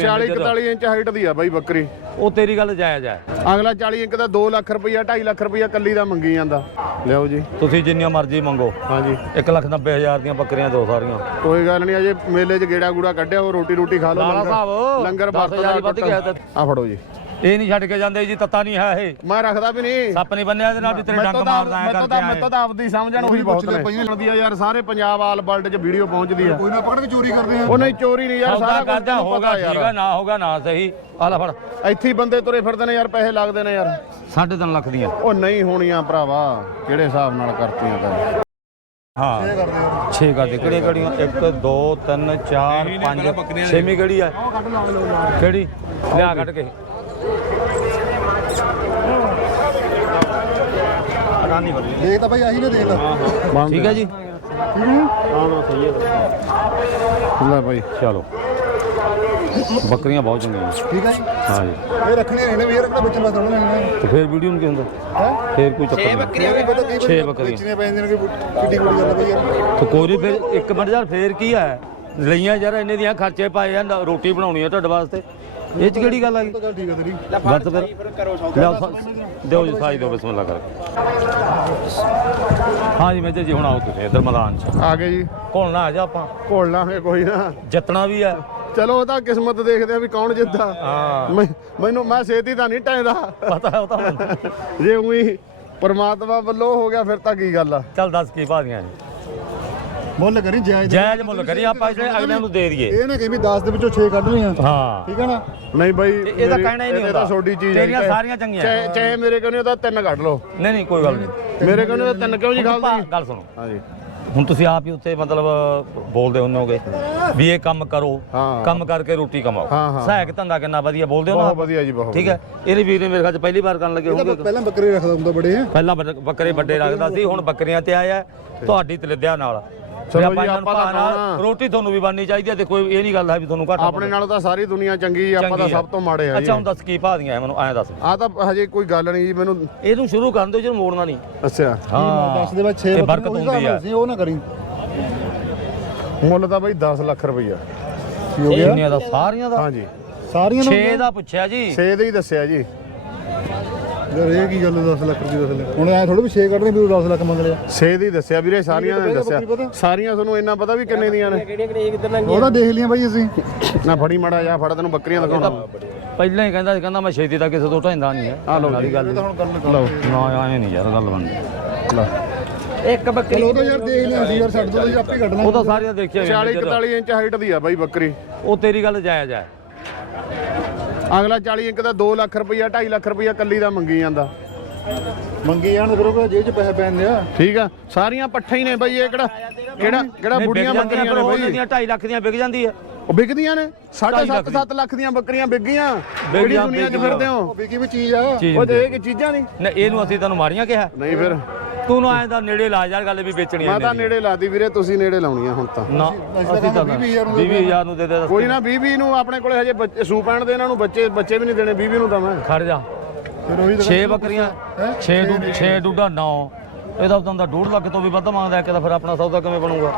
40 41 inch height ਦੀ ਆ ਬਾਈ ਬੱਕਰੀ। ਉਹ ਤੇਰੀ ਗੱਲ ਜਾਇਜ਼ ਹੈ ਅਗਲਾ 40 ਇੰਚ ਦਾ 2 ਲੱਖ ਰੁਪਈਆ 2.5 ਲੱਖ ਰੁਪਈਆ ਕੱਲੀ ਦਾ ਮੰਗੀ ਜਾਂਦਾ। ਲਿਆਓ ਜੀ। ਤੁਸੀਂ ਜਿੰਨੀਆਂ ਮਰਜ਼ੀ ਮੰਗੋ। ਹਾਂਜੀ। 1 ਲੱਖ 90 ਹਜ਼ਾਰ ਦੀਆਂ ਬੱਕਰੀਆਂ ਦੋ ਸਾਰੀਆਂ। ਕੋਈ ਗੱਲ ਨਹੀਂ ਅਜੇ ਮੇਲੇ 'ਚ ਗੇੜਾ ਗੂੜਾ ਕੱਢਿਆ ਉਹ ਰੋਟੀ ਰੋਟੀ ਖਾ ਲਓ ਲਾਲਾ ਲੰਗਰ- ਸਾਹਿਬ, ਲੰਗਰ ਦਸ ਹਜ਼ਾਰ ਹੀ ਵੱਧ ਗਿਆ ਤਾਂ। ਆ ਫੜੋ ਜੀ। ਇਹ ਨਹੀਂ ਛੱਡ ਕੇ ਜਾਂਦੇ ਜੀ ਤੱਤਾ ਨਹੀਂ ਹੈ ਇਹ। ਮੈਂ ਰੱਖਦਾ ਵੀ ਨਹੀਂ। ਸੱਪ ਨਹੀਂ ਬੰਨਿਆ ਇਹਦੇ ਨਾਲ ਵੀ ਤੇਰੇ ਡੰਗ ਮਾਰਦਾ ਐ ਕਰਕੇ ਮੈਂ ਤਾਂ ਆਪਦੀ ਸਮਝਣ ਉਹੀ ਬਹੁਤ ਨੇ ਹੁੰਦੀ ਆ ਯਾਰ ਸਾਰੇ ਪੰਜਾਬ ਆਲ ਵਰਲਡ 'ਚ ਵੀਡੀਓ ਪਹੁੰਚਦੀ ਆ। ਕੋਈ ਨਾ ਪਕੜ ਕੇ ਚੋਰੀ ਕਰਦੇ ਆ। ਉਹ ਨਹੀਂ ਚੋਰੀ ਨਹੀਂ ਯਾਰ ਸਾਰਾ ਕੁਝ ਕਰਦਾ ਹੋਗਾ ਠੀਕ ਆ ਨਾ ਹੋਗਾ ਨਾ ਸਹੀ। ਆ ਲੈ ਫੜ। ਇੱਥੇ ਹੀ ਬੰਦੇ ਤੁਰੇ ਫਿਰਦੇ ਨੇ ਯਾਰ ਪੈਸੇ ਲੱਗਦੇ ਨੇ ਯਾਰ। 3.5 ਲੱਖ ਦੀਆਂ। ਉਹ ਨਹੀਂ ਹੋਣੀਆਂ ਭਰਾਵਾ ਕਿਹੜੇ ਹਿਸਾਬ ਨਾਲ ਕਰਤੀਆਂ ਤਾਂ? ਹਾਂ। 6 ਕਰਦੇ ਕਿਹੜੇ ਕਿਹੜੀਆਂ 1 2 3 4 5 ਛੇਵੀਂ ਕਿਹੜੀ ਆ? ਕਿਹੜੀ? ਲਿਆ ਕੱਢ ਕੇ। ਦੇਖ ਤਾਂ ਭਾਈ ਆਹੀ ਨੇ ਦੇਖ ਲੈ। ਠੀਕ ਹੈ ਜੀ। ਲੈ ਭਾਈ ਚਲੋ। ਬੱਕਰੀਆਂ ਬਹੁਤ ਚੰਗੀਆਂ। ਨੇ। ਠੀਕ ਹੈ ਜੀ। ਹਾਂ ਜੀ। ਇਹ ਰੱਖਣੇ ਨੇ ਵੀ ਇਹ ਰੱਖਣਾ ਵਿੱਚ ਬਸ ਉਹਨਾਂ ਨੇ। ਤੇ ਫਿਰ ਵੀਡੀਓ ਨੂੰ ਕੀ ਹੁੰਦਾ? ਹੈ? ਫਿਰ ਕੋਈ ਚੱਕਰ ਨਹੀਂ। ਬੱਕਰੀਆਂ ਵੀ ਪਤਾ ਕਈ ਛੇ ਬੱਕਰੀਆਂ। ਵੇਚਣੇ ਪੈਂਦੇ ਨੇ ਕਿ ਕਿੱਡੀ ਕੋਲ ਜਾਂਦਾ ਭਾਈ। ਯਾਰ ਤੇ ਕੋਈ ਨੀ ਫਿਰ ਇੱਕ ਮਿੰਟ ਯਾਰ ਫੇਰ ਕੀ ਹੈ? ਲਈਆਂ ਯਾਰ ਇੰਨੇ ਦੀਆਂ ਖਰਚੇ ਪਾਏ ਆ ਨਾ ਰੋਟੀ ਬਣਾਉਣੀ ਹੈ ਤੁਹਾਡੇ ਵਾਸਤੇ। ਇਹ ਚ ਕਿਹੜੀ ਗੱਲ ਆ ਗਈ? ਗੱਲ ਠੀਕ ਹੈ ਤੇਰੀ। ਵਰਤ ਫਿਰ ਲਿਆਓ ਸਾ- ਦਿਓ ਜੀ ਸਾਈ ਦਿਓ ਬਿਸਮਿਲ੍ਲਾ ਕਰਕੇ ਹਾਂ ਜੀ ਮੇਜਰ ਜੀ ਹੁਣ ਆਓ ਤੁਸੀਂ ਇੱਧਰ ਮੈਦਾਨ 'ਚ। ਆ ਗਏ ਜੀ। ਘੋਲਣਾ ਆ ਜਾ ਆਪਾਂ। ਘੋਲ ਲਾਂਗੇ ਕੋਈ ਨਾ। ਜਿੱਤਣਾ ਵੀ ਹੈ ਚਲੋ ਉਹ ਤਾਂ ਕਿਸਮਤ ਦੇਖਦੇ ਆ ਵੀ ਕੌਣ ਜਿੱਤਦਾ। ਹਾਂ। ਮੈਂ- ਮੈਨੂੰ ਮੈਂ ਛੇਤੀ ਤਾਂ ਨਹੀਂ ਟੈਂਦਾ। ਪਤਾ ਹੈ ਉਹ ਤਾਂ ਮੈਨੂੰ। ਜੇ ਉਹੀ ਪਰਮਾਤਮਾ ਵੱਲੋਂ ਹੋ ਗਿਆ ਫਿਰ ਤਾਂ ਕੀ ਗੱਲ ਆ? ਚੱਲ ਦੱਸ ਕੀ ਭਾਦੀਆਂ ਜੀ ਮੁੱਲ ਕਰੀ ਜਾਇਜ਼ ਜਾਇਜ਼ ਮੁੱਲ ਕਰੀ ਆਪਾਂ ਜਿਹੜੇ ਅਗਲਿਆਂ ਨੂੰ ਦੇ ਦਈਏ। ਇਹ ਨਾ ਕਿ ਵੀ 10 ਦੇ ਵਿੱਚੋਂ 6 ਕੱਢ ਲਈਆਂ। ਹਾਂ। ਠੀਕ ਹੈ ਨਾ? ਨਹੀਂ ਬਾਈ ਇਹ- ਇਹ ਤਾਂ ਕਹਿਣਾ ਹੀ ਨਹੀਂ ਇਹ ਤਾਂ ਹੁੰਦਾ। ਛੋਟੀ ਚੀਜ਼ ਤੇਰੀਆਂ ਸਾਰੀਆਂ ਚੰਗੀਆਂ ਚਾਹੇ ਚਾਹੇ ਮੇਰੇ ਕੋਲ ਤਾਂ ਤਿੰਨ ਕੱਢ ਲਓ। ਨਹੀਂ ਨਹੀਂ ਕੋਈ ਗੱਲ ਨਹੀਂ। ਮੇਰੇ ਕੋਲ ਤਾਂ ਤਿੰਨ ਕਿਉਂ ਜੀ ਖਾਲਦੀ ਗੱਲ ਸੁਣੋ। ਹਾਂਜੀ। ਹੁਣ ਤੁਸੀਂ ਆਪ ਹੀ ਉੱਤੇ ਮਤਲਬ ਬੋਲਦੇ ਹੁੰਦੇ ਹੋਗੇ ਵੀ ਇਹ ਕੰਮ ਕਰੋ। ਹਾਂ। ਕੰਮ ਕਰਕੇ ਰੋਟੀ ਕਮਾਓ। ਸਹਾਇਕ ਧੰਦਾ ਕਿੰਨਾ ਵਧੀਆ ਬੋਲਦੇ ਹੋ ਨਾ ਬਹੁਤ ਵਧੀਆ ਜੀ ਬਹੁਤ ਠੀਕ ਹੈ। ਇਹਦੇ ਵੀਰ ਨੇ ਮੇਰੇ ਖਿਆਲ ਚ ਪਹਿਲੀ ਵਾਰ ਕਰਨ ਲੱਗੇ ਇਹ ਹੋਣਗੇ। ਪਹਿਲਾਂ ਬੱਕਰੇ ਰੱਖਦਾ ਹੁੰਦਾ ਬੜੇ। ਪਹਿਲਾਂ ਬੱਕ- ਬੱਕਰੇ ਵੱਡੇ ਰੱਖਦਾ ਸੀ ਹੁਣ ਬੱਕਰੀਆਂ ਤੇ ਆਇਆ। ਤੁਹਾਡੀ ਤਲਦਿਆ ਨਾਲ। ਚਲੋ ਜੀ, ਆਪਾਂ ਤਾਂ ਨਾਲ। ਰੋਟੀ ਤੁਹਾਨੂੰ ਵੀ ਬਣਨੀ ਚਾਹੀਦੀ ਹੈ ਦੇਖੋ ਇਹ ਨਹੀਂ ਗੱਲ ਹੈ ਵੀ ਤੁਹਾਨੂੰ ਘੱਟ ਆਪਣੇ ਨਾਲੋਂ ਤਾਂ ਸਾਰੀ ਦੁਨੀਆ ਚੰਗੀ ਆ, ਆਪਾਂ ਤਾਂ। ਸਭ ਤੋਂ ਮਾੜੇ ਆ ਅੱਛਾ ਹੁਣ ਦੱਸ ਕੀ ਭਾਦੀਆਂ ਮੈਨੂੰ ਐਂ ਦੱਸ। ਆ ਤਾਂ ਹਜੇ ਕੋਈ ਗੱਲ ਨਹੀਂ ਜੀ ਮੈਨੂੰ ਇਹਨੂੰ ਸ਼ੁਰੂ ਕਰਨ ਦਿਓ ਜਿਹਨੂੰ ਮੋੜਨਾ ਨਹੀਂ। ਅੱਛਾ। ਹਾਂ। 10 ਦੇ ਵਿੱਚ 6 ਇਹ ਬਰਕਤ ਹੁੰਦੀ ਆ। ਸੀ ਉਹ ਨਾ ਕਰੀ। ਮੁੱਲ ਤਾਂ ਬਾਈ 10 ਲੱਖ ਰੁਪਈਆ ਕੀ ਹੋ ਗਿਆ? ਦਾ ਸਾਰੀਆਂ ਦਾ? ਹਾਂਜੀ। ਸਾਰੀਆਂ 6 ਦਾ ਪੁੱਛਿਆ ਜੀ। 6 ਦੇ ਹੀ ਦੱਸਿਆ ਜੀ। ਯਾਰ ਇਹ ਕੀ ਗੱਲ 10 ਲੱਖ ਰੁਪਏ 10 ਲੱਖ? ਹੁਣ ਐ ਥੋੜਾ ਵੀ 6 ਕੱਢਣੇ ਵੀ 10 ਲੱਖ ਮੰਗ ਲਿਆ। 6 ਦੀ ਦੱਸਿਆ ਵੀਰੇ ਸਾਰੀਆਂ ਨੇ ਦੱਸਿਆ? ਸਾਰੀਆਂ ਤੁਹਾਨੂੰ ਇੰਨਾ ਪਤਾ ਵੀ ਕਿੰਨੇ ਦੀਆਂ ਨੇ? ਉਹ ਤਾਂ ਦੇਖ ਲਿਆ ਬਾਈ ਅਸੀਂ। ਨਾ ਫੜੀ ਮਾੜਾ ਜਾ ਫੜ ਤੈਨੂੰ ਬੱਕਰੀਆਂ ਦਿਖਾਉਣਾ। ਪਹਿਲਾਂ ਹੀ ਕਹਿੰਦਾ ਸੀ ਕਹਿੰਦਾ ਮੈਂ ਛੇਤੀ ਤਾਂ ਕਿਸੇ ਤੋਂ ਢਾਂਦਾ ਨਹੀਂ ਹੈ। ਆ ਲਓ ਵਾਲੀ ਗੱਲ ਤਾਂ ਹੁਣ ਗੱਲ ਕਰ ਲਓ ਨਾ ਐ ਨਹੀਂ ਯਾਰ ਗੱਲ ਬਣਦੀ। ਲਓ। ਇੱਕ ਬੱਕਰੀ ਉਹ ਤਾਂ ਯਾਰ ਦੇਖ ਲਿਆ ਸੀ ਯਾਰ ਸਾਡੇ ਤੋਂ ਤਾਂ ਆਪੇ ਕੱਢ ਉਹ ਤਾਂ ਸਾਰੀਆਂ ਦੇਖੀਆਂ 40 ਹੋਈਆਂ 41 ਇੰਚ ਹਾਈਟ ਦੀ ਆ ਬਾਈ ਬੱਕਰੀ। ਉਹ ਤੇਰੀ ਗੱਲ ਜਾਇਜ਼ ਹੈ। ਅਗਲਾ 40 ਇੰਚ ਦਾ 2 ਲੱਖ ਰੁਪਈਆ 2.5 ਲੱਖ ਰੁਪਈਆ ਕੱਲੀ ਦਾ ਮੰਗੀ ਜਾਂਦਾ। ਮੰਗੀ ਜਾਣ ਤੇ ਫਿਰ ਉਹ ਜੇਬ 'ਚ ਪੈਸੇ ਪੈਂਦੇ ਆ। ਠੀਕ ਆ ਸਾਰੀਆਂ ਪੱਠਾ ਹੀ ਨੇ ਬਾਈ ਇਹ ਕਿਹੜਾ ਕਿਹੜਾ ਕਿਹੜਾ ਬੁੜੀਆਂ ਵਿਕ ਬੱਕਰੀਆਂ ਨੇ ਬਾਈ। ਦੀਆਂ 2.5 ਲੱਖ ਦੀਆਂ ਵਿਕ ਜਾਂਦੀ ਹੈ ਉਹ ਵਿਕਦੀਆਂ ਨੇ 7.5 ਲੱਖ 7 ਲੱਖ ਦੀਆਂ ਬੱਕਰੀਆਂ ਵਿਕ ਗਈਆਂ। ਵਿਕ ਗਿਆ, ਦੁਨੀਆ 'ਚ ਵਿਕ ਫਿਰਦੇ। ਹੋ? ਉਹ ਵੀ ਚੀਜ਼ ਆ। ਚੀਜ਼ ਉਹ ਦੇਖ ਕਿ ਚੀਜ਼ਾਂ ਨਹੀਂ? ਨਾ ਇਹਨੂੰ ਅਸੀਂ ਤੈਨੂੰ ਮਾਰੀਆਂ ਕਿਹਾ। ਨਹੀਂ ਫਿਰ। ਤੂੰ ਨਾ ਐਂ ਦਾ ਨੇੜੇ ਲਾ ਯਾਰ ਗੱਲ ਵੀ ਵੇਚਣੀ ਮੈਂ ਤਾਂ ਨੇੜੇ ਲਾਦੀ ਵੀਰੇ ਤੁਸੀਂ ਨੇੜੇ ਲਾਉਣੀਆਂ ਹੁਣ ਤਾਂ। ਨਾ ਅਸੀਂ ਤਾਂ 20000 ਨੂੰ ਦੇ ਦੇ ਦੱਸ। ਕੋਈ ਨਾ 20 20 ਨੂੰ ਆਪਣੇ ਕੋਲੇ ਹਜੇ ਬੱਚੇ ਸੂ ਪੈਣ ਦੇ ਇਹਨਾਂ ਨੂੰ ਬੱਚੇ ਬੱਚੇ ਵੀ ਨਹੀਂ ਦੇਣੇ 20 20 ਨੂੰ ਤਾਂ ਮੈਂ। ਖੜ ਜਾ। ਫਿਰ ਉਹੀ 6 ਬੱਕਰੀਆਂ 6 6 ਡੂਡਾ 9 ਇਹਦਾ ਤਾਂ ਦਾ 2.5 ਲੱਖ ਤੋਂ ਵੀ ਵੱਧ ਮੰਗਦਾ ਕਿ ਤਾਂ ਫਿਰ ਆਪਣਾ ਸੌਦਾ ਕਿਵੇਂ ਬਣੂਗਾ?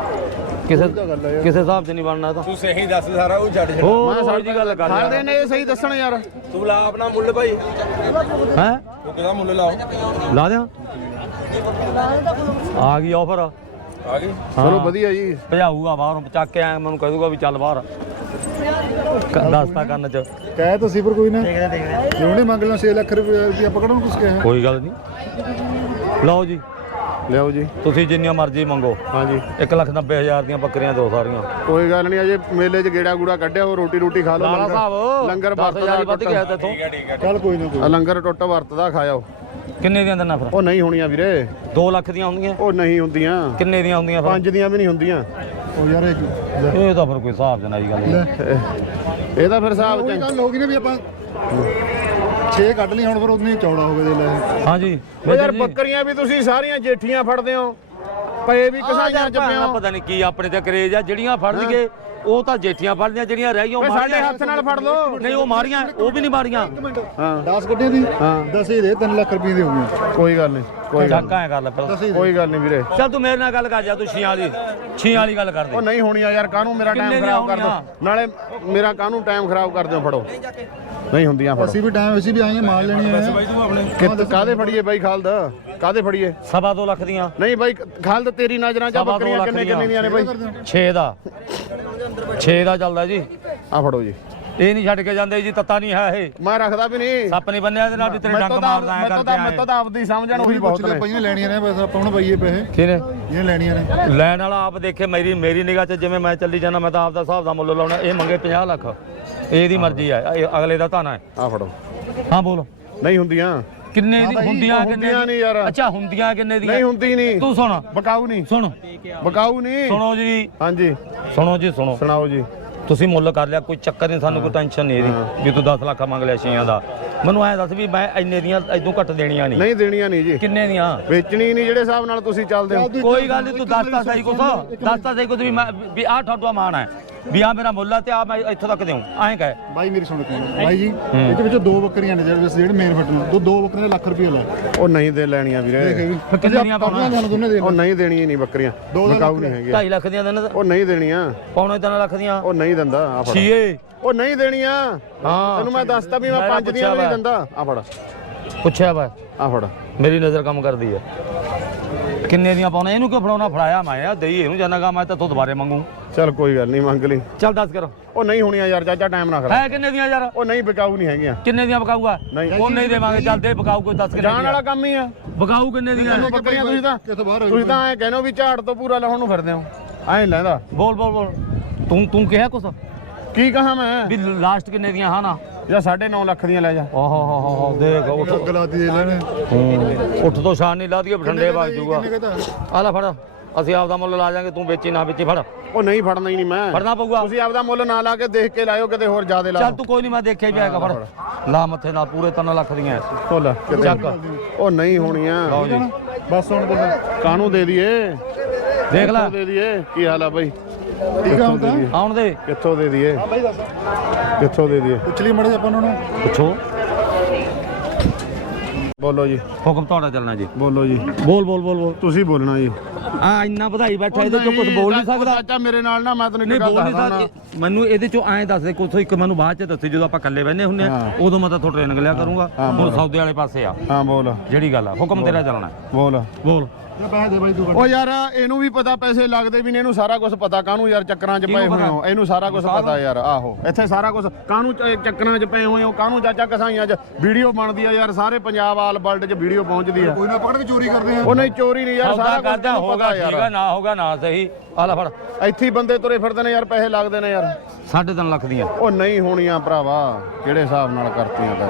ਕਿਸੇ ਕਿਸੇ ਹਿਸਾਬ 'ਚ ਨਹੀਂ ਬਣਨਾ ਤਾਂ। ਤੂੰ ਸਹੀ ਦੱਸ ਸਾਰਾ ਉਹ ਛੱਡ ਛੱਡ। ਉਹ ਸਾਰੀ ਦੀ ਗੱਲ ਕਰ ਸਾਰੇ ਨੇ ਇਹ ਸਹੀ ਦੱਸਣ ਯਾਰ। ਤੂੰ ਲਾ ਆਪਣਾ ਮੁੱਲ ਭਾਈ। ਹੈ? ਤੂੰ ਕਿਹਦਾ ਮੁੱਲ ਲਾਓ? ਲਾ ਦਿਆਂ? ਆ ਗਈ ਆਫਰ ਆ ਗਈ? ਚਲੋ ਵਧੀਆ ਜੀ। ਭਜਾਊਗਾ ਬਾਹਰੋਂ ਚੱਕ ਕੇ ਆਇਆ ਮੈਨੂੰ ਕਹਿ ਦੂਗਾ ਵੀ ਚੱਲ ਬਾਹਰ। ਦੱਸਤਾ ਕੰਨ 'ਚ। ਕਹਿ ਤਾਂ ਸੀ ਪਰ ਕੋਈ ਨਾ। ਜੇ ਉਹਨੇ ਮੰਗ ਲਿਆ 6 ਲੱਖ ਰੁਪਏ ਰੁਪਏ ਪਕੜਨ ਕੁਛ ਕਿਹਾ ਕੋਈ ਗੱਲ ਨਹੀਂ ਲਓ ਜੀ। ਲਿਆਓ ਜੀ। ਤੁਸੀਂ ਜਿੰਨੀਆਂ ਮਰਜ਼ੀ ਮੰਗੋ। ਹਾਂਜੀ। 1 ਲੱਖ 90 ਹਜ਼ਾਰ ਦੀਆਂ ਬੱਕਰੀਆਂ ਦੋ ਸਾਰੀਆਂ। ਕੋਈ ਗੱਲ ਨਹੀਂ ਅਜੇ ਮੇਲੇ 'ਚ ਗੇੜਾ ਗੂੜਾ ਕੱਢਿਆ ਉਹ ਰੋਟੀ ਰੋਟੀ ਖਾ ਲਓ ਲਾਲਾ ਲੰਗਰ- ਸਾਹਿਬ। ਲੰਗਰ 10000 ਹੀ ਵੱਧ ਵਰਤਦਾ ਗਿਆ ਤੇਥੋਂ ਚੱਲ ਕੋਈ ਨਾ ਕੋਈ। ਲੰਗਰ ਟੁੱਟ ਵਰਤਦਾ ਖਾਇਓ ਕਿੰਨੇ ਦੀਆਂ ਦਿੰਦਾ ਫਿਰ? ਉਹ ਨਹੀਂ ਹੋਣੀਆਂ ਵੀਰੇ। 2 ਲੱਖ ਦੀਆਂ ਹੁੰਦੀਆਂ? ਉਹ ਨਹੀਂ ਹੁੰਦੀਆਂ। ਕਿੰਨੇ ਦੀਆਂ ਹੁੰਦੀਆਂ ਫਿਰ? ਪੰਜ ਦੀਆਂ ਵੀ ਨਹੀਂ ਹੁੰਦੀਆਂ। ਉਹ ਯਾਰ ਇਹ ਤਾਂ ਫਿਰ ਕੋਈ ਹਿਸਾਬ ਜਨਾਈ ਗੱਲ। ਨਹੀਂ ਇਹ ਤਾਂ ਫਿਰ ਹਿਸਾਬ ਚ ਗੱਲ ਹੋ ਗਈ ਨਾ ਵੀ ਆਪਾਂ 6 ਕੱਢ ਲਈ ਹੁਣ ਫਿਰ ਉਦੋਂ ਹੀ ਚੌੜਾ ਹੋ ਗਿਆ ਦੇ ਲੈ। ਹਾਂਜੀ। ਉਹ ਯਾਰ ਬੱਕਰੀਆਂ ਵੀ ਤੁਸੀਂ ਸਾਰੀਆਂ ਜੇਠੀਆਂ ਫੜਦੇ ਹੋ। ਪਏ ਵੀ ਕਸਾਈਆਂ ਚ ਪਿਓ ਪਤਾ ਨਹੀਂ ਕੀ ਆਪਣੇ ਤੇ ਕਰੇਜ ਆ ਜਿਹੜੀਆਂ ਫੜ ਲਈਏ। ਉਹ ਤਾਂ ਜੇਠੀਆਂ ਫੜਦੀਆਂ ਜਿਹੜੀਆਂ ਰਹਿ ਗਈਆਂ ਉਹ ਸਾਡੇ ਹੱਥ ਨਾਲ ਫੜ ਲਓ। ਨਹੀਂ ਉਹ ਮਾਰੀਆਂ ਉਹ ਵੀ ਨਹੀਂ ਮਾਰੀਆਂ। ਹਾਂ। 10 ਗੱਡੀਆਂ ਦੀ ਹਾਂ। 10 ਹੀ ਦੇ 3 ਲੱਖ ਰੁਪਏ ਦੀ ਹੋ ਗਈਆਂ। ਕੋਈ ਗੱਲ ਨਹੀਂ ਕੋਈ ਗੱਲ ਚੱਕਾ ਐ ਕਰ ਲੈ ਪਹਿਲਾਂ ਹੀ ਦੇ। ਕੋਈ ਗੱਲ ਨਹੀਂ ਵੀਰੇ। ਚੱਲ ਤੂੰ ਮੇਰੇ ਨਾਲ ਗੱਲ ਕਰ ਜਾ ਤੂੰ ਛੀਆਂ ਵਾਲੀ ਛੀਆਂ ਵਾਲੀ ਗੱਲ ਕਰ ਦੇ। ਉਹ ਨਹੀਂ ਹੋਣੀਆਂ ਯਾਰ ਕਾਹਨੂੰ ਮੇਰਾ ਟਾਈਮ ਖਰਾਬ ਕਰ? ਦੋ? ਨਾਲੇ ਮੇਰਾ ਕਾਹਨੂੰ ਟਾਈਮ ਖਰਾਬ ਕਰਦੇ ਹੋ ਫੜੋ। ਨਹੀਂ ਹੁੰਦੀਆਂ ਫੜੋ। ਅਸੀਂ ਵੀ ਟਾਈਮ ਅਸੀਂ ਵੀ ਆਏ ਹਾਂ ਮਾਲ ਲੈਣੀ ਆਪਣੇ। ਕਿੱਤ ਕਾਦੇ ਫੜੀਏ ਬਾਈ ਖਾਲਦ? ਕਾਦੇ ਫੜੀਏ? ਸਵਾ ਦੋ ਲੱਖ ਦੀਆਂ। ਨਹੀਂ ਬਾਈ ਖਾਲਦ ਤੇਰੀ ਨਜ਼ਰਾਂ 'ਚ ਦੋ ਬੱਕਰੀਆਂ ਕਿੰਨੇ। ਕਿੰਨੇ ਦੀਆਂ ਨੇ ਬਾਈ? 6 ਦਾ। 6 ਦਾ ਚੱਲਦਾ ਜੀ। ਆ ਫੜੋ ਜੀ। ਇਹ ਨਹੀਂ ਛੱਡ ਕੇ ਜਾਂਦੇ ਜੀ ਤੱਤਾ ਨਹੀਂ ਹੈ ਇਹ। ਮੈਂ ਰੱਖਦਾ ਵੀ ਨਹੀਂ। ਸੱਪ ਨਹੀਂ ਬੰਨਿਆ ਇਹਦੇ ਨਾਲ ਵੀ ਤੇਰੇ ਡੰਗ ਮਾਰਦਾ ਐ ਕਰਕੇ ਮੈਂ। ਤਾਂ ਆਪਦੀ ਸਮਝਣ ਉਹੀ ਬਹੁਤ ਨੇ ਪਈਆਂ ਲੈਣੀਆਂ ਨੇ ਬਸ ਆਪਾਂ ਨੂੰ ਪਈਏ ਪੈਸੇ। ਕਿਹਨੇ? ਜਿਹਨੇ ਲੈਣੀਆਂ ਨੇ। ਲੈਣ ਵਾਲਾ ਆਪ ਦੇਖੇ ਮੇਰੀ ਮੇਰੀ ਨਿਗਾਹ 'ਚ ਜਿਵੇਂ ਮੈਂ ਚੱਲੀ ਜਾਂਦਾ ਮੈਂ ਤਾਂ ਆਪ ਦਾ ਹਿਸਾਬ ਦਾ ਮੁੱਲ ਲਾਉਣਾ। ਇਹ ਮੰਗੇ 50 ਲੱਖ। ਇਹਦੀ ਮਰਜ਼ੀ ਹੈ। ਇਹ ਅਗਲੇ ਦਾ ਧਾਨਾ ਹੈ। ਆ ਫੜੋ। ਹਾਂ ਬੋਲ। ਨਹੀਂ ਹੁੰਦੀਆਂ। ਕਿੰਨੇ ਦੀ? ਹੁੰਦੀਆਂ ਹੁੰਦੀਆਂ ਕਿੰਨੇ ਨਹੀਂ ਯਾਰ। ਅੱਛਾ ਹੁੰਦੀਆਂ ਕਿੰਨੇ ਦੀਆਂ? ਨਹੀਂ ਹੁੰਦੀ ਨਹੀਂ। ਤੂੰ ਸੁਣ। ਬਕਾਊ ਨਹੀਂ। ਸੁਣ। ਬਕਾਊ ਨਹੀਂ। ਸੁਣੋ ਜੀ। ਹਾਂਜੀ। ਸੁਣੋ ਜੀ ਸੁਣੋ। ਸੁਣਾਓ ਜੀ। ਤੁਸੀਂ ਮੁੱਲ ਕਰ ਲਿਆ ਕੋਈ ਚੱਕਰ ਨਹੀਂ ਸਾਨੂੰ ਕੋਈ ਟੈਨਸ਼ਨ ਨਹੀਂ ਇਹਦੀ ਵੀ ਤੂੰ 10 ਲੱਖ ਮੰਗ ਲਿਆ ਛੀਆਂ ਦਾ। ਮੈਨੂੰ ਐ ਦੱਸ ਵੀ ਮੈਂ ਇੰਨੇ ਦੀਆਂ ਇਦੋਂ ਘੱਟ ਦੇਣੀਆਂ ਨਹੀਂ। ਨਹੀਂ ਦੇਣੀਆਂ ਨਹੀਂ ਜੀ। ਕਿੰਨੇ ਦੀਆਂ? ਵੇਚਣੀ ਨਹੀਂ ਜਿਹੜੇ ਹਿਸਾਬ ਨਾਲ ਤੁਸੀਂ ਚੱਲਦੇ ਹੋ। ਕੋਈ ਗੱਲ ਨਹੀਂ ਤੂੰ ਦੱਸ ਤਾਂ ਸਹੀ ਕੁਛ। ਦੱਸ ਤਾਂ ਸਹੀ ਕੁਛ ਵੀ ਮੈਂ ਵੀ ਆਹ ਤੁਹਾਡਾ ਮਾਨ ਹੈ। ਵੀ ਆ ਮੇਰਾ ਮੁੱਲ ਆ ਤੇ ਆ ਮੈਂ ਇੱਥੋਂ ਤੱਕ ਦੇਉਂ ਐਂ ਕਹੇ। ਬਾਈ ਮੇਰੀ ਸੁਣ ਕੇ ਬਾਈ ਜੀ ਇਹਦੇ ਵਿੱਚ ਦੋ ਬੱਕਰੀਆਂ ਨੇ ਜਿਹੜੇ ਜਿਹੜੇ ਮੇਨ ਫੱਟ ਨੂੰ। ਦੋ ਦੋ ਬੱਕਰੀਆਂ ਦੇ ਲੱਖ ਰੁਪਏ ਲੈ। ਉਹ ਨਹੀਂ ਦੇ ਲੈਣੀਆਂ ਵੀਰੇ। ਵੀ। ਫਿਰ ਕਿੰਨੇ ਦੀਆਂ ਪਾਉਣਾ? ਤੁਹਾਨੂੰ ਦੋਨੇ ਦੇ ਉਹ ਨਹੀਂ ਦੇਣੀਆਂ ਨਹੀਂ ਬੱਕਰੀਆਂ। ਦੋ ਦੋ ਬਕਾਊ ਲੱਖ ਨਹੀਂ ਹੈਗੀਆਂ 2.5 ਲੱਖ ਦੀਆਂ ਦੇਣ ਉਹ ਨਹੀਂ ਦੇਣੀਆਂ। ਪੌਣੇ 3 ਲੱਖ ਦੀਆਂ। ਉਹ ਨਹੀਂ ਦਿੰਦਾ। ਆ ਫੜ। ਛੀਏ। ਉਹ ਨਹੀਂ ਦੇਣੀਆਂ। ਹਾਂ ਤੈਨੂੰ ਮੈਂ ਦੱਸਤਾ ਵੀ ਮੈਂ ਮੈਂ ਪੰਜ ਦੀਆਂ ਵੀ ਨਹੀਂ ਪੁੱਛਿਆ ਦਿੰਦਾ। ਆ ਫੜ। ਪੁੱਛਿਆ ਵਾ। ਆ ਫੜ। ਮੇਰੀ ਨਜ਼ਰ ਕੰਮ ਕਰਦੀ ਹੈ ਕਿੰਨੇ ਦੀਆਂ ਪਾਉਣਾ ਇਹਨੂੰ ਕਿਉਂ ਫੜਾਉਣਾ? ਫੜਾਇਆ ਮੈਂ ਆ ਦੇਈ ਇਹਨੂੰ ਜਾਨਾਗਾ ਮੈਂ ਤਾਂ ਦੁਬਾਰੇ ਮੰਗੂ। ਚੱਲ ਕੋਈ ਗੱਲ ਨਹੀਂ ਮੰਗ ਲਈ। ਚੱਲ ਦੱਸ ਕਰ। ਉਹ ਨਹੀਂ ਹੋਣੀਆਂ ਯਾਰ ਚਾਚਾ ਟਾਈਮ ਨਾ ਖਰਾ ਹੈ ਕਿੰਨੇ ਦੀਆਂ ਯਾਰ? ਉਹ ਨਹੀਂ ਬਕਾਊ ਨਹੀਂ ਹੈਗੀਆਂ। ਕਿੰਨੇ ਦੀਆਂ ਬਕਾਊਗਾ ਨਹੀਂ। ਉਹ ਨਹੀਂ ਦੇਵਾਂਗੇ ਚੱਲ ਦੇ ਬਕਾਊ ਕੋਈ ਦੱਸ ਕੇ ਜਾਣ ਵਾਲਾ ਕੰਮ ਹੀ ਆ। ਬਕਾਊ ਕਿੰਨੇ ਦੀਆਂ? ਬੱਕਰੀਆਂ ਤੁਸੀਂ ਤਾਂ ਕਿੱਥੋਂ ਬਾਹਰ ਹੋਈ ਤੁਸੀਂ ਤਾਂ ਐ ਕਹਿੰਦੇ ਹੋ ਵੀ ਝਾੜ ਤੋਂ ਪੂਰਾ ਲਾਉਣ ਨੂੰ ਫਿਰਦੇ ਹੋ। ਐਂ ਲੈਂਦਾ। ਬੋਲ ਬੋਲ ਬੋਲ। ਤੂੰ ਤੂੰ ਕਿਹਾ ਕੁਛ? ਕੀ ਕਹਾਂ ਮੈਂ? ਵੀ ਲਾਸਟ ਕਿੰਨੇ ਦੀਆਂ ਹਾਂ ਨਾ? ਜਾਂ 9.5 ਲੱਖ ਦੀਆਂ ਲੈ ਜਾ। ਓਹ ਹੋ ਹੋ ਹੋ ਦੇਖ ਉੱਠ। ਗਲਾਤੀ ਦੇ ਲੈਣੇ ਉੱਠ ਤੋਂ ਸ਼ਾਨ ਨਹੀਂ ਲਾਦੀ ਬਠੰਡੇ ਵੱਜ ਜੂਗਾ ਕਿੰਨੇ ਕਹਤਾ ਆ ਲੈ ਫੜ। ਅਸੀਂ ਆਪਦਾ ਮੁੱਲ ਲਾ ਜਾਾਂਗੇ ਤੂੰ ਵੇਚੀ ਨਾ ਵੇਚੀ ਫੜ। ਉਹ ਨਹੀਂ ਫੜਨਾ ਹੀ ਨਹੀਂ ਮੈਂ। ਫੜਨਾ ਪਊਗਾ। ਤੁਸੀਂ ਆਪਦਾ ਮੁੱਲ ਨਾ ਲਾ ਕੇ ਦੇਖ ਕੇ ਲਾਇਓ ਕਿਤੇ ਹੋਰ ਜ਼ਿਆਦੇ ਲਾ ਚੱਲ ਤੂੰ ਕੋਈ ਨਹੀਂ ਮੈਂ ਦੇਖਿਆ ਵੀ ਆਏਗਾ ਫੜ। ਲਾ ਮੱਥੇ ਨਾਲ ਪੂਰੇ 3 ਲੱਖ ਦੀਆਂ। ਕਿਤੇ ਚੱਕ। ਉਹ ਨਹੀਂ ਹੋਣੀਆਂ। ਲਓ ਜੀ। ਬਸ ਹੁਣ ਕਾਹਨੂੰ ਦੇ ਦਈਏ? ਦੇਖ ਲੈ। ਦੇ ਦਈਏ? ਕੀ ਹਾਲ ਆ ਬਾਈ? ਠੀਕ ਆ ਹੁਣ ਤਾਂ। ਆਉਣ ਦੇ। ਕਿੱਥੋਂ ਦੇ ਦਈਏ? ਹਾਂ ਬਾਈ ਦੱਸ। ਕਿੱਥੋਂ ਦੇ ਦਈਏ? ਪੁੱਛ ਲਈ ਮੜੇ ਆਪਾਂ ਉਹਨਾਂ ਨੂੰ। ਪੁੱਛੋ। ਬੋਲੋ ਜੀ। ਹੁਕਮ ਤੁਹਾਡਾ ਚੱਲਣਾ ਜੀ। ਬੋਲੋ ਜੀ। ਬੋਲ ਬੋਲ ਬੋਲ ਬੋਲ। ਤੁਸੀਂ ਬੋਲਣਾ ਜੀ। ਆ ਇੰਨਾ ਵਧਾਈ ਬੈਠਾ ਇਹਦੇ ਚੋਂ ਕੁਝ ਬੋਲ ਨਹੀਂ ਸਕਦਾ। ਚਾਚਾ ਮੇਰੇ ਨਾਲ ਨਾ ਮੈਂ ਤੈਨੂੰ ਨਹੀਂ ਬੋਲ ਨਹੀਂ ਦੱਸਦਾ ਸਕਦਾ। ਮੈਨੂੰ ਇਹਦੇ ਚੋਂ ਐਂ ਦੱਸ ਦੇ ਕੁਛ ਇੱਕ ਮੈਨੂੰ ਬਾਅਦ ਚ ਦੱਸੇ ਜਦੋਂ ਆਪਾਂ ਇਕੱਲੇ ਬਹਿੰਦੇ ਹੁੰਨੇ ਆ। ਉਦੋਂ ਮੈਂ ਤਾਂ ਤੁਹਾਡੇ ਟ੍ਰੇਨਿੰਗ ਲਿਆ ਕਰੂੰਗਾ। ਹਾਂ, ਹੁਣ। ਸੌਦੇ ਵਾਲੇ ਪਾਸੇ ਆ। ਹਾਂ ਬੋਲ। ਜਿਹੜੀ ਗੱਲ ਆ ਹੁਕਮ ਤੇਰਾ ਚੱਲਣਾ। ਬੋਲ। ਬੋਲ। ਪੈਸੇ ਦੇ ਬਾਈ ਤੂੰ ਉਹ ਯਾਰ ਇਹਨੂੰ ਵੀ ਪਤਾ ਪੈਸੇ ਲੱਗਦੇ ਵੀ ਨੇ ਇਹਨੂੰ ਸਾਰਾ ਕੁਝ ਪਤਾ ਕਾਹਨੂੰ ਯਾਰ ਚੱਕਰਾਂ 'ਚ ਪਏ ਹੋਏ ਹੋ। ਇਹਨੂੰ ਸਾਰਾ ਕੁਝ ਪਤਾ ਯਾਰ ਆਹੋ। ਇੱਥੇ ਸਾਰਾ ਕੁਝ ਕਾਹਨੂੰ ਚੱਕਰਾਂ 'ਚ ਪਏ ਹੋਏ ਹੋ ਕਾਹਨੂੰ ਚਾਚਾ ਕਸਾਈਆਂ 'ਚ? ਵੀਡੀਓ ਬਣਦੀ ਆ ਯਾਰ ਸਾਰੇ ਪੰਜਾਬ ਆਲ ਵਰਲਡ 'ਚ ਵੀਡੀਓ ਪਹੁੰਚਦੀ ਆ। ਕੋਈ ਨਾ ਪਕੜ ਕੇ ਚੋਰੀ ਕਰਦੇ ਆ। ਉਹ ਨਹੀਂ ਚੋਰੀ ਨਹੀਂ ਯਾਰ ਸਾਰਾ ਕੁਝ ਪਤਾ ਠੀਕ ਆ ਯਾਰ ਨਾ ਹੋਗਾ ਨਾ ਸਹੀ। ਆ ਲੈ ਫੜ। ਇੱਥੇ ਹੀ ਬੰਦੇ ਤੁਰੇ ਫਿਰਦੇ ਨੇ ਯਾਰ ਪੈਸੇ ਲੱਗਦੇ ਨੇ ਯਾਰ। 3.5 ਲੱਖ ਦੀਆਂ। ਉਹ ਨਹੀਂ ਹੋਣੀਆਂ ਭਰਾਵਾ ਕਿਹੜੇ ਹਿਸਾਬ ਨਾਲ ਕਰਤੀਆਂ ਤਾਂ?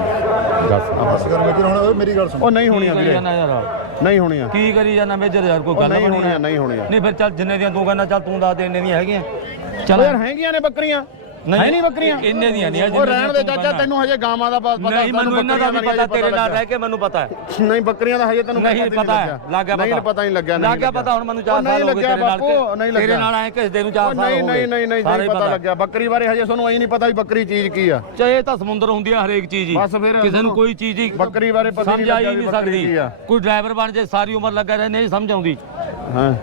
ਦੱਸ। ਬਸ ਕਰ ਮੇਰੀ ਗੱਲ ਸੁਣ। ਉਹ ਨਹੀਂ ਹੋਣੀਆਂ ਵੀਰੇ। ਯਾਰ? ਨਹੀਂ ਹੋਣੀਆਂ। ਕੀ ਕਰੀ ਜਾਣਾ ਮੇਜਰ ਯਾਰ ਕੋਈ ਗੱਲ ਨਹੀਂ ਹੋਣੀਆਂ ਨਹੀਂ ਫਿਰ ਚੱਲ ਜਿੰਨੇ ਦੀਆਂ ਤੂੰ ਕਹਿੰਦਾ ਚੱਲ ਤੂੰ ਦੱਸ ਦੇ ਇੰਨੇ ਦੀਆਂ ਹੈਗੀਆਂ। ਚੱਲ ਯਾਰ ਹੈਗੀਆਂ ਨੇ ਬੱਕਰੀਆਂ। ਹੈ ਨਹੀਂ ਬੱਕਰੀਆਂ? ਇੰਨੇ ਦੀਆਂ ਨਹੀਂ ਆ ਉਹ ਰਹਿਣ ਦੇ ਚਾਚਾ। ਤੈਨੂੰ ਹਜੇ ਗਾਵਾਂ ਦਾ ਪਤਾ ਨਹੀਂ ਮੈਨੂੰ ਇਹਨਾਂ ਦਾ ਵੀ ਪਤਾ ਤੇਰੇ ਨਾਲ ਰਹਿ ਕੇ ਮੈਨੂੰ ਪਤਾ ਹੈ। ਨਹੀਂ ਬੱਕਰੀਆਂ ਦਾ ਹਜੇ ਤੈਨੂੰ ਨਹੀਂ ਪਤਾ ਪਤਾ ਹੈ ਲੱਗ ਗਿਆ ਪਤਾ। ਨਹੀਂ ਪਤਾ ਨਹੀਂ ਲੱਗਿਆ ਲੱਗ ਗਿਆ ਪਤਾ ਹੁਣ ਮੈਨੂੰ 4 ਉਹ ਨਹੀਂ ਸਾਲ ਹੋ ਗਏ ਲੱਗਿਆ ਤੇਰੇ ਨਾਲ ਬਾਪੂ, ਨਹੀਂ ਤੇਰੇ ਲੱਗਿਆ। ਨਾਲ ਐ ਕਿਸ ਦੇ ਨੂੰ 4 ਉਹ ਸਾਲ ਨਹੀਂ ਹੋ ਨਹੀਂ ਗਏ। ਨਹੀਂ ਨਹੀਂ ਸਾਰੇ ਨਹੀਂ ਪਤਾ ਲੱਗਿਆ। ਬੱਕਰੀ ਬਾਰੇ ਹਜੇ ਤੁਹਾਨੂੰ ਐ ਨਹੀਂ ਪਤਾ ਵੀ ਬੱਕਰੀ ਚੀਜ਼ ਕੀ ਆ। ਚਾਹੇ ਤਾਂ ਸਮੁੰਦਰ ਹੁੰਦੀ ਆ ਹਰੇਕ ਚੀਜ਼ ਹੀ। ਬਸ ਫਿਰ ਕਿਸੇ ਨੂੰ ਕੋਈ ਚੀਜ਼ ਹੀ ਬੱਕਰੀ ਬਾਰੇ ਪਤਾ ਨਹੀਂ ਸਮਝ ਆਈ ਲੱਗਿਆ ਨਹੀਂ ਸਕਦੀ। ਕੋਈ ਡਰਾਈਵਰ ਬਣ ਜੇ ਸਾਰੀ ਉਮਰ ਲੱਗਾ ਰਹੇ ਨਹੀਂ ਸਮਝ ਆਉਂਦੀ। ਹਾਂ।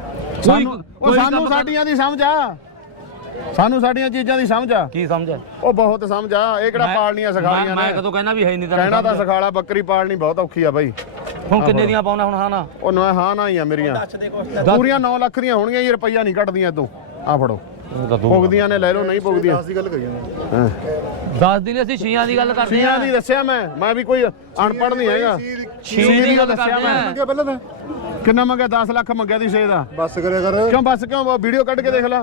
ਸਾਨੂੰ ਉਹ ਸਾਨੂੰ ਸਾਡੀਆਂ ਦੀ ਸਮਝ ਆ। ਸਾਨੂੰ ਸਾਡੀਆਂ ਚੀਜ਼ਾਂ ਦੀ ਸਮਝ ਆ। ਕੀ ਸਮਝ ਉਹ ਬਹੁਤ ਸਮਝ ਆ। ਇਹ ਕਿਹੜਾ ਮੈਂ- ਪਾਲਣੀਆਂ ਸਿਖਾਲੀਆਂ ਮੈਂ ਨੇ। ਕਦੋਂ ਕਹਿਣਾ ਵੀ ਹੈ ਨਹੀਂ ਕਹਿਣਾ ਤਾਂ। ਸਿਖਾਲਾ ਬੱਕਰੀ ਪਾਲਣੀ ਬਹੁਤ ਔਖੀ ਆ ਬਾਈ। ਹੁਣ ਕਿੰਨੇ ਦੀਆਂ ਪਾਉਣਾ ਹੁਣ ਹਾਂ ਨਾ ਉਹ ਨਾ ਹਾਂ ਨਾ ਹੀ ਆ ਮੇਰੀਆਂ। ਪੂਰੀਆਂ 9 ਲੱਖ ਦੀਆਂ ਹੋਣਗੀਆਂ ਜੀ ਰੁਪਈਆ ਨਹੀਂ ਕੱਢਦੀਆਂ ਇਦੋਂ ਆ ਫੜੋ। ਪੁੱਗਦੀਆਂ ਨੇ ਲੈ ਲਓ ਨਹੀਂ ਪੁੱਗਦੀਆਂ 10 ਦੀ ਗੱਲ ਕਰੀ ਜਾਂਦਾ ਹਾਂ। 10 ਦਿਨ ਅਸੀਂ ਛੀਆਂ ਦੀ ਗੱਲ ਕਰਦੇ ਛੀਆਂ ਦੀ ਦੱਸਿਆ ਮੈਂ। ਮੈਂ ਵੀ ਕੋਈ ਅਨਪੜ੍ਹ ਨਹੀਂ ਹੈਗਾ। ਛੀ ਦੀ ਗੱਲ ਦੱਸਿਆ ਆ। ਮੰਗਿਆ ਪਹਿਲਾਂ ਤਾਂ। ਕਿੰਨਾ ਮੰਗਿਆ? 10 ਲੱਖ ਮੰਗਿਆ ਦੀ ਛੇ ਦਾ ਬਸ ਕਰਿਆ ਕਰ। ਕਿਉਂ ਬਸ ਕਿਉਂ? ਵੀਡੀਓ ਕੱਢ ਕੇ ਦੇਖ ਲੈ।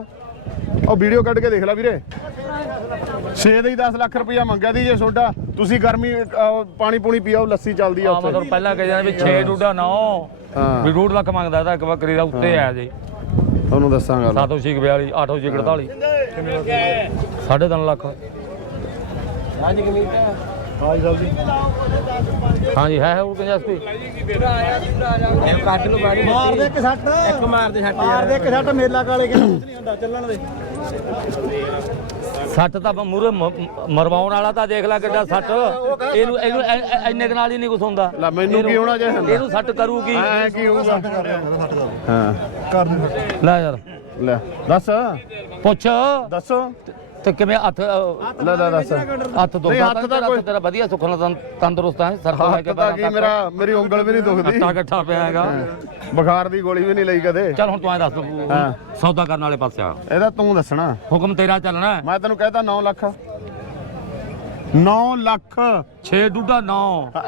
ਉਹ ਵੀਡੀਓ ਕੱਢ ਕੇ ਦੇਖ ਲੈ ਵੀਰੇ। ਛੇ ਦੇ ਹੀ 10 ਲੱਖ ਰੁਪਇਆ ਮੰਗਿਆ ਦੀ ਜੇ ਸੋਡਾ। ਤੁਸੀਂ ਗਰਮੀ ਅਹ, ਪਾਣੀ ਪੂਣੀ ਪੀਓ ਲੱਸੀ ਚੱਲਦੀ ਆ ਆ ਉੱਥੇ। ਮਤਲਬ ਪਹਿਲਾਂ ਕਹਿੰਦੇ ਵੀ 6 ਡੂਡਾ 9 ਹਾਂ। ਵੀ ਡੂਢ ਲੱਖ ਮੰਗਦਾ ਤਾਂ ਇੱਕ ਬੱਕਰੀ ਦਾ ਉੱਤੇ ਆ ਜੀ। ਤੁਹਾਨੂੰ ਦੱਸਾਂ ਗੱਲ। 7 ਛੇ 42 8 ਛੇ 48 ਸਾਢੇ ਤਿੰਨ ਲੱਖ। ਹਾਂਜੀ ਸਾਹਿਬ ਜੀ ਹਾਂਜੀ ਹੈ ਹੈ ਉਹ ਪੰਜਾਬੀ ਮਾਰ ਦੇ ਇੱਕ ਸੱਟ। ਇੱਕ ਮਾਰ ਦੇ ਸੱਟ ਮਾਰ ਦੇ ਇੱਕ ਸੱਟ ਮੇਲਾ ਕਾਲੇ ਨਹੀਂ ਹੁੰਦਾ ਚੱਲਣ ਦੇ। ਸੱਟ ਤਾਂ ਮੂਰੇ ਮਰਵਾਉਣ ਵਾਲਾ ਤਾਂ ਦੇਖ ਲੈ ਕਿੱਡਾ ਸੱਟ। ਇਹਨੂੰ ਇਹਨੂੰ ਇੰਨੇ ਨਾਲ ਹੀ ਨਹੀਂ ਕੁਛ ਹੁੰਦਾ। ਲੈ ਮੈਨੂੰ ਕੀ ਹੋਣਾ ਜੇ ਹੁੰਦਾ। ਇਹਨੂੰ ਸੱਟ ਕਰੂਗੀ। ਐ ਕੀ ਹੋਊਗਾ? ਕਰ ਰਿਹਾ ਸੱਟ ਕਰ ਹਾਂ। ਕਰ ਦੇ ਸੱਟ। ਲੈ ਯਾਰ। ਲੈ ਦੱਸ। ਪੁੱਛ। ਦੱਸੋ। ਤੇ ਕਿਵੇਂ ਹੱਥ ਅ, ਲੈ ਲੈ ਦੱਸ। ਹੱਥ ਦੋ ਨਹੀਂ, ਹੱਥ ਤਾਂ ਕੋਈ- ਤੇਰਾ ਵਧੀਆ ਸੁਖਣਾ ਤੰਦਰੁਸਤ ਹੈ ਸਰ ਤੋਂ ਲੈ ਹੱਥ ਕੇ ਤਾਂ ਕੀ ਮੇਰਾ ਮੇਰੀ ਉਂਗਲ ਵੀ ਨਹੀਂ ਦੁਖਦੀ। ਅੱਟਾ ਇਕੱਠਾ ਪਿਆ ਹੈਗਾ। ਬੁਖਾਰ ਦੀ ਗੋਲੀ ਵੀ ਨਹੀਂ ਲਈ ਕਦੇ। ਚੱਲ ਹੁਣ ਤੂੰ ਐ ਦੱਸ। ਸੌਦਾ ਕਰਨ ਵਾਲੇ ਪਾਸੇ ਆ। ਇਹਦਾ ਤੂੰ ਦੱਸਣਾ। ਹੁਕਮ ਤੇਰਾ ਚੱਲਣਾ। ਮੈਂ ਤੈਨੂੰ ਕਹਿਤਾ 9 ਲੱਖ। 9 ਲੱਖ 6 ਡੂਡਾ 9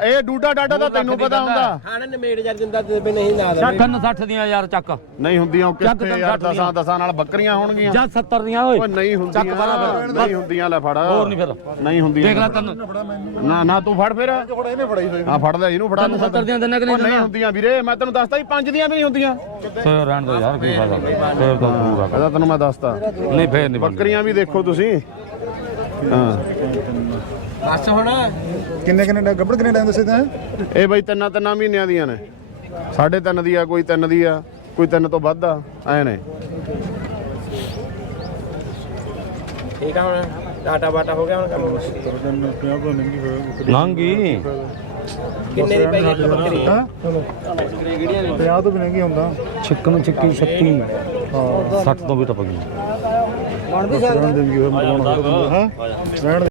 ਇਹ ਡੂਡਾ ਡਾਟਾ ਤਾਂ ਤੈਨੂੰ ਪਤਾ ਹੁੰਦਾ। ਖਾਣੇ ਨੇ ਮੇੜ ਜਰ ਜਿੰਦਾ ਤੇ ਨਹੀਂ ਨਾ ਕੰਨ 60 ਦੀਆਂ ਯਾਰ ਚੱਕ। ਨਹੀਂ ਹੁੰਦੀਆਂ ਉਹ ਕਿੱਥੇ ਯਾਰ। ਦਸਾਂ ਦਸਾਂ ਨਾਲ ਬੱਕਰੀਆਂ ਹੋਣਗੀਆਂ। ਜਾਂ 70 ਦੀਆਂ ਓਏ। ਓਏ ਨਹੀਂ ਚੱਕ ਬਾਰਾਂ ਹੁੰਦੀਆਂ ਫਿਰ। ਨਹੀਂ ਹੁੰਦੀਆਂ ਲੈ ਫੜ। ਹੋਰ ਨਹੀਂ ਫਿਰ। ਨਹੀਂ ਹੁੰਦੀਆਂ। ਦੇਖ ਲੈ ਤੈਨੂੰ। ਨਾ ਨਾ ਤੂੰ ਫੜ ਫਿਰ। ਫੜਾ ਇਹਨੇ ਫੜਾਈ ਹੋਈ। ਹਾਂ ਫੜ ਲੈ ਇਹਨੂੰ ਫੜਾ। ਤੈਨੂੰ 70 ਦੀਆਂ ਦਿੰਨਾ ਕਿ ਨਹੀਂ ਨਹੀਂ ਹੁੰਦੀਆਂ ਵੀਰੇ ਮੈਂ ਤੈਨੂੰ ਦੱਸਤਾ ਹੀ ਪੰਜ ਦੀਆਂ ਵੀ ਨਹੀਂ ਹੁੰਦੀਆਂ। ਫੇਰ ਰਹਿਣ ਦੋ ਯਾਰ ਕੀ ਫਾਇਦਾ। ਫੇਰ ਤਾਂ ਪੂਰਾ ਤੈਨੂੰ ਮੈਂ ਦੱਸਤਾ ਨਹੀਂ ਫੇਰ ਨਹੀਂ ਬੱਕਰੀਆਂ ਵੀ ਦੇਖੋ ਤੁਸੀਂ। ਹਾਂ। ਬਸ ਹੁਣ। ਕਿੰਨੇ ਕਿੰਨੇ ਗੱਬੜ ਕਿੰਨੇ ਟਾਈਮ ਦੱਸੇ ਤਾਂ ਇਹ ਬਈ ਤਿੰਨਾਂ ਤਿੰਨਾਂ ਮਹੀਨਿਆਂ ਦੀਆਂ ਨੇ। ਸਾਢੇ ਤਿੰਨ ਦੀ ਆ ਕੋਈ ਤਿੰਨ ਦੀ ਆ ਕੋਈ ਤਿੰਨ ਤੋਂ ਵੱਧ ਆ ਐ ਨੇ। ਠੀਕ ਆ ਹੁਣ। ਡਾਟਾ ਬਾਟਾ ਹੋ ਗਿਆ ਹੁਣ ਕੰਮ ਦਿਨ 50 ਤੋਂ ਨਹੀਂ ਹੋਇਆ ਨਾਂਗੀ ਕਿੰਨੇ ਦੀ ਪੈ ਗਈ ਇੱਕ ਬੱਕਰੀ? ਹਾਂ? 50 ਤੋਂ ਵੀ ਨਹੀਂ ਹੁੰਦਾ। ਛਿੱਕਣ ਛਿੱਕੀ 36 ਹਾਂ। 60 ਤੋਂ ਵੀ ਟੱਪ ਗਈ ਰਹਿਣ ਦੇਣਗੇ ਉਹ ਮਰਵਾਉਣਾ ਹਾਂ? ਰਹਿਣ ਦੇ।